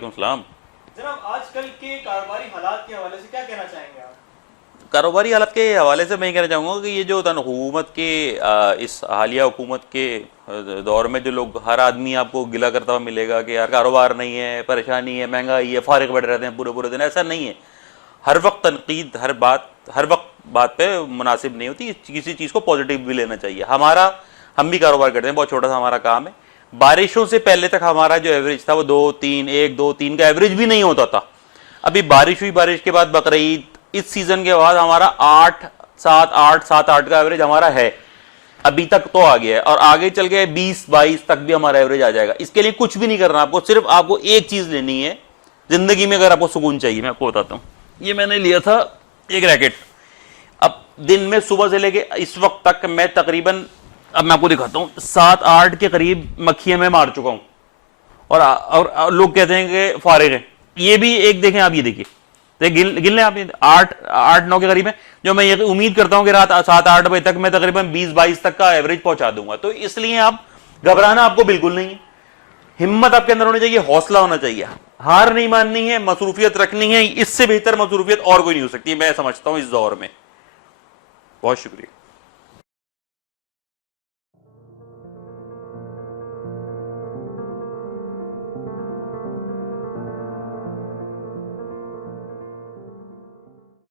वालेकुम सलाम। जनाब, आजकल के कारोबारी हालात के हवाले से क्या कहना चाहेंगे आप? कारोबारी हालत के हवाले से मैं ये कहना चाहूँगा कि ये जो होता है ना, हुकूमत के इस हालिया हुकूमत के दौर में जो लोग, हर आदमी आपको गिला करता हुआ मिलेगा कि यार कारोबार नहीं है, परेशानी है, महंगाई है, फारिग बैठे रहते हैं पूरे पूरे दिन। ऐसा नहीं है। हर वक्त तनकीद, हर वक्त बात पे मुनासिब नहीं होती। किसी चीज़ को पॉजिटिव भी लेना चाहिए। हम भी कारोबार करते हैं, बहुत छोटा सा हमारा काम है। बारिशों से पहले तक हमारा जो एवरेज था वो 2-3, 1-2-3 का एवरेज भी नहीं होता था। अभी बारिश हुई, बारिश के बाद बकरीद, इस सीजन के बाद हमारा 8-7 का एवरेज हमारा है। अभी तक तो आ गया है और आगे चल के 20-22 तक भी हमारा एवरेज आ जाएगा। इसके लिए कुछ भी नहीं करना आपको, सिर्फ आपको एक चीज लेनी है जिंदगी में। अगर आपको सुकून चाहिए, मैं आपको बताता हूं। ये मैंने लिया था एक रैकेट। अब दिन में सुबह से लेके इस वक्त तक मैं तकरीबन, अब मैं आपको दिखाता हूं, 7-8 के करीब मक्खियां मैं मार चुका हूं। और लोग कहते हैं कि फारिग है। ये भी एक देखें आप, ये देखिए, तो गिन लें आप, 8-9 के करीब है। जो मैं ये उम्मीद करता हूं कि रात 7-8 बजे तक मैं तकरीबन 20-22 तक का एवरेज पहुंचा दूंगा। तो इसलिए आप घबराना आपको बिल्कुल नहीं है। हिम्मत आपके अंदर होनी चाहिए, हौसला होना चाहिए। हार नहीं माननी है, मसरूफियत रखनी है। इससे बेहतर मसरूफियत और कोई नहीं हो सकती, मैं समझता हूं इस दौर में। बहुत शुक्रिया।